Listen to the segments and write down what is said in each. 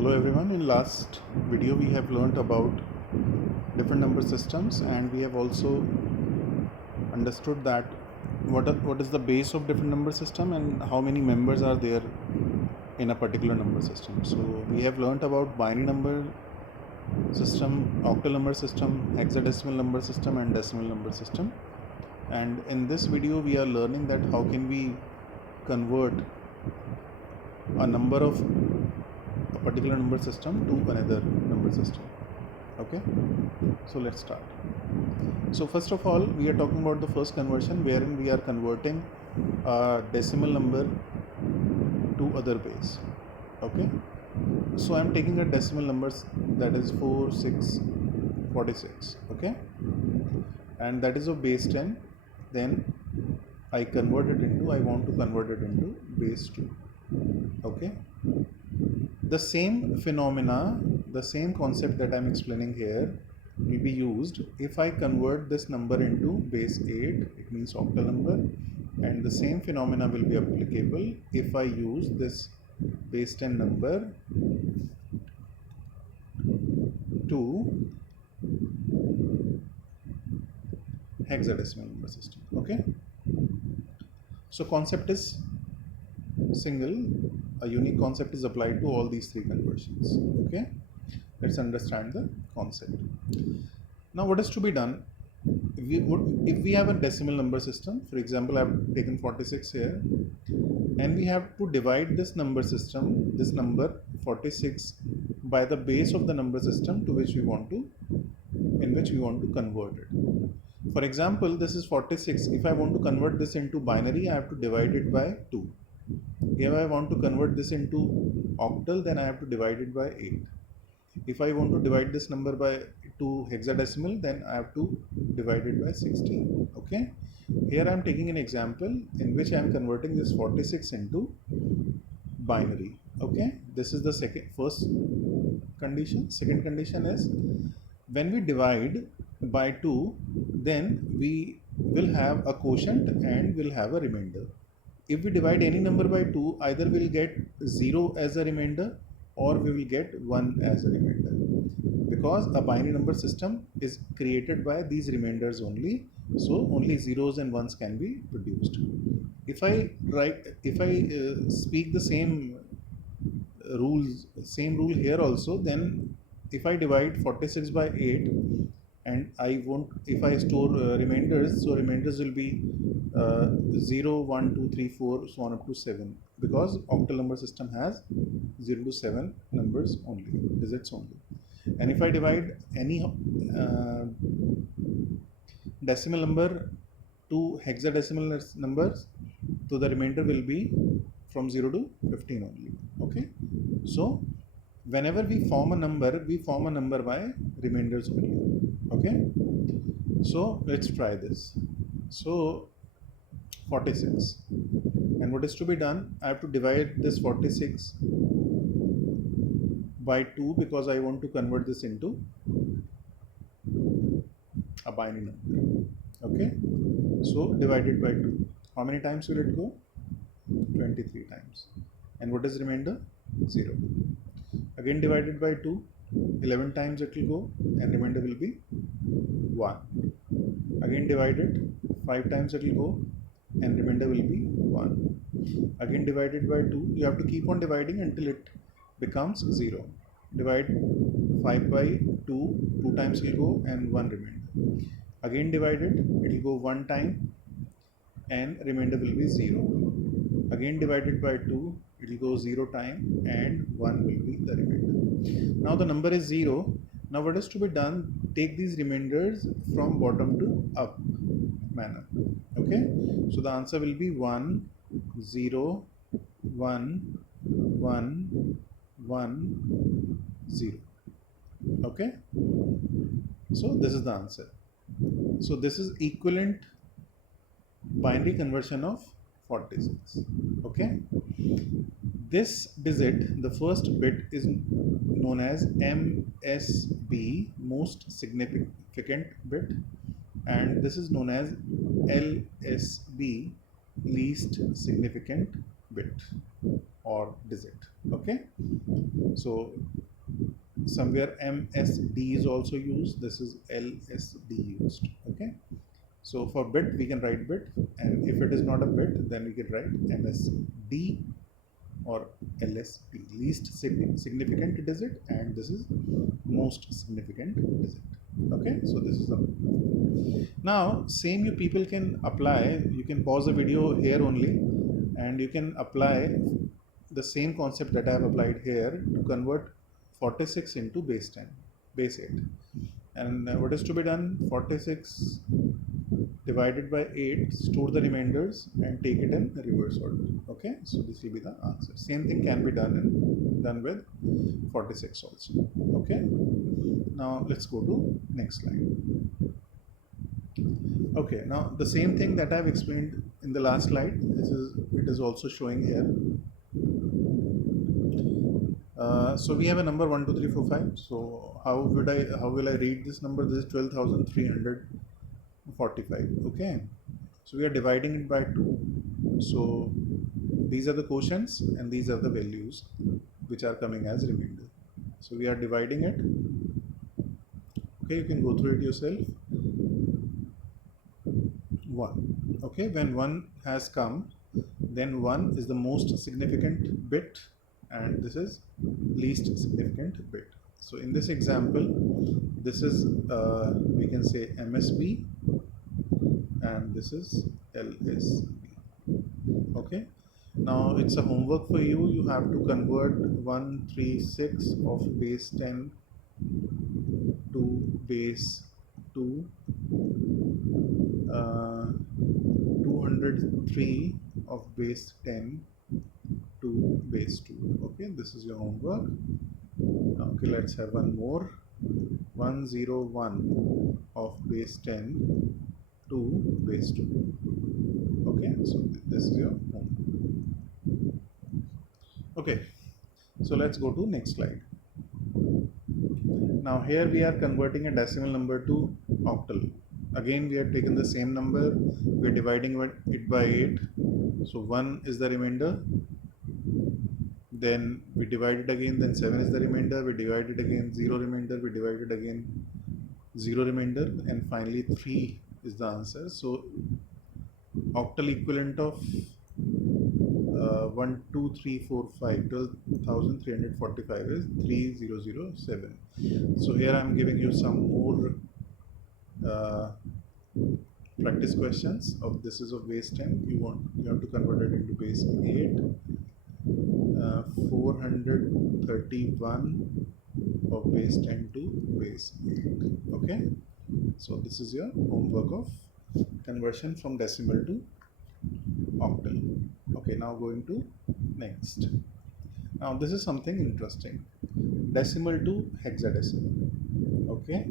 Hello everyone. In last video we have learnt about different number systems, and we have also understood that what is the base of different number system and how many members are there in a particular number system. So we have learnt about binary number system, octal number system, hexadecimal number system and decimal number system. And in this video we are learning that how can we convert a number of a particular number system to another number system. Okay, so let's start. So first of all, we are talking about the first conversion, wherein we are converting a decimal number to other base. Okay, so I'm taking a decimal number that is 4646. Okay, and that is of base 10. Then I want to convert it into base 2. Okay, the same phenomena, the same concept that I'm explaining here will be used if I convert this number into base 8, it means octal number, and the same phenomena will be applicable if I use this base 10 number to hexadecimal number system. Okay, so concept is single, a unique concept is applied to all these three conversions. Okay, let's understand the concept. Now what is to be done? If we have a decimal number system, for example, I've taken 46 here, and we have to divide this number system, this number 46, by the base of the number system in which we want to convert it. For example, this is 46. If I want to convert this into binary, I have to divide it by 2. If I want to convert this into octal, then I have to divide it by 8. If I want to divide this number by to hexadecimal, then I have to divide it by 16. Okay, here I am taking an example in which I am converting this 46 into binary. Okay, this is the first condition. Second condition is when we divide by 2, then we will have a quotient and will have a remainder. If we divide any number by 2, either we'll get 0 as a remainder or we will get 1 as a remainder, because a binary number system is created by these remainders only, so only zeros and ones can be produced. If I speak the same rule here also, then if I divide 46 by 8 and if I store remainders, so remainders will be 0, 1, 2, 3, 4, so on up to 7, because octal number system has 0 to 7 numbers only, digits only. And if I divide any decimal number to hexadecimal numbers, so the remainder will be from 0 to 15 only. Okay, so whenever we form a number by remainders only. Okay, so let's try this. So 46, and what is to be done? I have to divide this 46 by 2 because I want to convert this into a binary number. Okay, so divided by 2. How many times will it go? 23 times. And what is remainder? 0. Again divided by 2, 11 times it will go, and remainder will be 1. Again divided, 5 times it will go, and remainder will be 1. Again divided by 2, you have to keep on dividing until it becomes 0. Divide 5 by 2, 2 times will go and 1 remainder. Again divided, it will go 1 time and remainder will be 0. Again divided by 2, it will go 0 time and 1 will be the remainder. Now the number is 0. Now what is to be done? Take these remainders from bottom to up manner. Okay, so the answer will be 1, 0, 1, 1, 1, 0. Okay, so this is the answer. So this is equivalent binary conversion of 46. Okay, this digit, the first bit, is known as MSB, most significant bit, and this is known as LSB, least significant bit or digit. Okay, So somewhere MSD is also used. This is LSD used. Okay. So for bit, we can write bit, and if it is not a bit, then we can write MSD or LSB, least significant digit, and this is most significant digit. Okay, so this is the now same you people can apply. You can pause the video here only, and you can apply the same concept that I have applied here to convert 46 into base 10, base 8. And what is to be done? 46 divided by 8, store the remainders and take it in reverse order. Okay, so this will be the answer. Same thing can be done with 46 also. Okay, now let's go to next slide. Okay, now the same thing that I've explained in the last slide, it is also showing here. So we have a number 1 2 3 4 5. So how will I read this number? This is 12,345. Okay, so we are dividing it by 2. So these are the quotients and these are the values which are coming as remainder. So we are dividing it. Okay, you can go through it yourself. 1. Okay, when 1 has come, then 1 is the most significant bit and this is least significant bit. So in this example, this is we can say MSB and this is LSB. Okay, now it's a homework for you. You have to convert 136 of base 10 to base 2, 203 of base 10 to base 2. Okay, this is your homework. Okay, let's have one more. 101 of base 10 to base 2. Okay, so this is your homework. Okay, so let's go to next slide. Now here we are converting a decimal number to octal. Again we have taken the same number, we are dividing it by 8. So 1 is the remainder, then we divide it again, then 7 is the remainder, we divide it again, 0 remainder, we divide it again, 0 remainder, and finally 3 is the answer. So octal equivalent of 1 2 3 4 5 12,345 is 3007. So here I am giving you some more practice questions of this is of base 10. You have to convert it into base 8. 431 of base 10 to base 8. Okay, so this is your homework of conversion from decimal to octal. Okay, now going to next. Now this is something interesting, decimal to hexadecimal. Okay,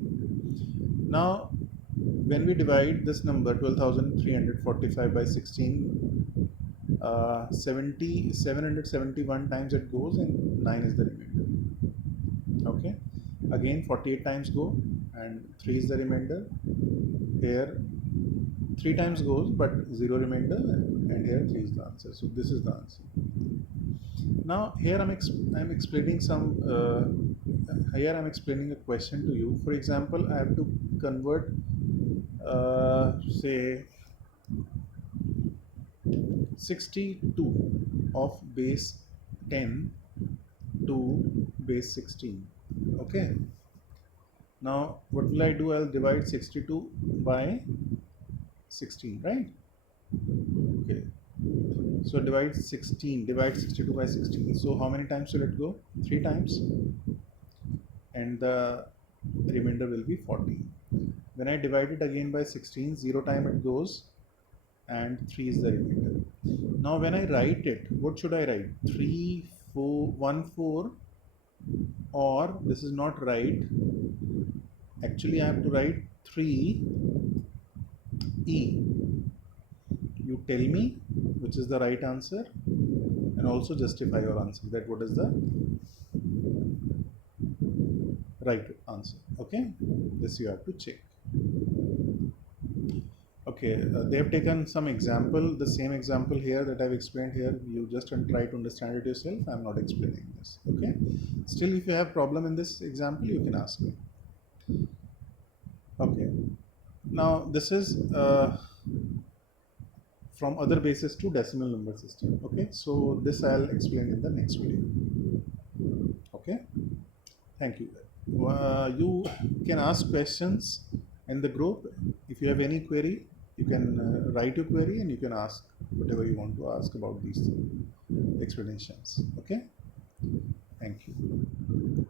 now when we divide this number 12,345 by 16, 771 times it goes and 9 is the remainder. Okay, again 48 times go and 3 is the remainder. Here 3 times goes but 0 remainder, and here 3 is the answer. So this is the answer. Now here I'm explaining some here I'm explaining a question to you. For example, I have to convert say 62 of base 10 to base 16. Okay, now what will I do? I'll divide 62 by 16, right? Okay, so divide 62 by 16. So how many times will it go? 3 times, and the remainder will be 40. When I divide it again by 16, 0 time it goes and 3 is the remainder. Now when I write it, what should I write? 3 4 1 4, or this is not right. Actually I have to write 3 E. You tell me which is the right answer and also justify your answer, that what is the right answer. Okay, this you have to check. Okay. Okay, they have taken some example, the same example here that I've explained here. You just try to understand it yourself. I'm not explaining this. Okay. Still, if you have problem in this example, you can ask me. Okay. Now this is from other bases to decimal number system. Okay. So this I'll explain in the next video. Okay. Thank you. You can ask questions in the group. If you have any query, you can write your query and you can ask whatever you want to ask about these explanations. Okay. Thank you.